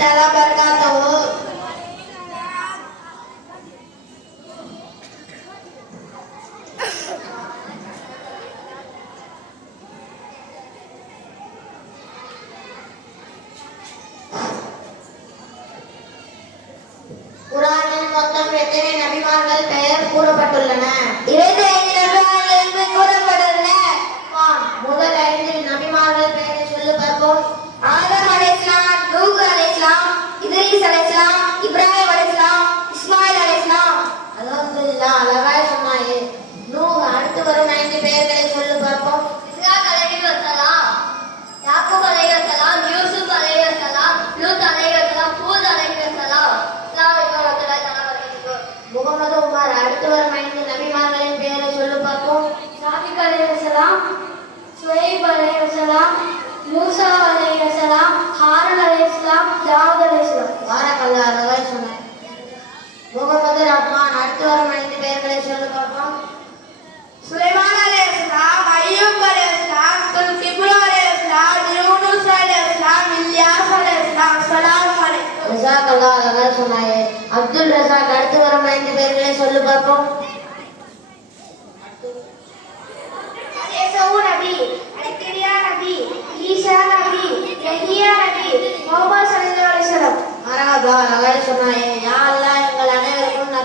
ताला बरकातहू। குர்ஆனில் மொத்தம் எத்தனை நபிமார்கள் பெயர் கூறப்பட்டுள்ளன? 25 நபிமார்கள் கூறப்பட்டுள்ளன. முதல் 5 நபிமார்கள் பெயரை சொல்லு பார்ப்போம். ஆதம் அலைஹிஸ்ஸலாம், நூஹ் அலைஹிஸ்ஸலாம், இத்ரீஸ் அலைஹிஸ்ஸலாம், இப்ராஹிம் அலைஹிஸ்ஸலாம், இஸ்மாயில் அலைஹிஸ்ஸலாம். அல்ஹம்துலில்லாஹ், அழகாய் சொன்னாயே. நூஹ். அடுத்து வரும் 5 பெயர்களை சொல்லு பார்ப்போம். இஸ்ஹாக் அலைஹிஸ்ஸலாம், யாக்கூப் அலைஹிஸ்ஸலாம், யூசுப் அலைஹிஸ்ஸலாம், லூத் அலைஹிஸ்ஸலாம், ஹூத் அலைஹிஸ்ஸலாம். முகமது உமர். அடுத்து வரும் 5 நபிமார்களின் பெயரை சொல்லு பார்ப்போம். சாதிக் அலைஹிஸ்ஸலாம், சுஹைப் அலைஹிஸ்ஸலாம், மூசா அலைஹிஸ்ஸலாம், ஹாரூன் அலைஹிஸ்ஸலாம், தாவூத் அலைஹிஸ்ஸலாம். பாரக்கல்லாஹ், அழகாய் சொன்னாய். முகமது ரஹ்மான். அடுத்து வரும் 5 பெயர்களை சொல்லு பார்ப்போம். சுலைமான் அலைஹிஸ்ஸலாம், அய்யூப் அலைஹிஸ்ஸலாம், துல்கிப்லு அலைஹிஸ்ஸலாம், யூனுஸ் அலைஹிஸ்ஸலாம், இல்யாஸ் அலைஹிஸ்ஸலாம். அஸ்ஸலாமு அலைக்கும். ஜஸாக்கல்லாஹ், அழகாய் சொன்னாயே. அப்துல் ரஸாக். அடுத்து வரும் 5 பெயர்களை சொல்லு பார்ப்போம். ஏசாவு நபி, அலெக்ரியா நபி, ஈசா நபி, யஹ்யா நபி, முஹம்மது ஸல்லல்லாஹு அலைஹி வஸல்லம். மரஹபா, அழகாய் சொன்னாயே.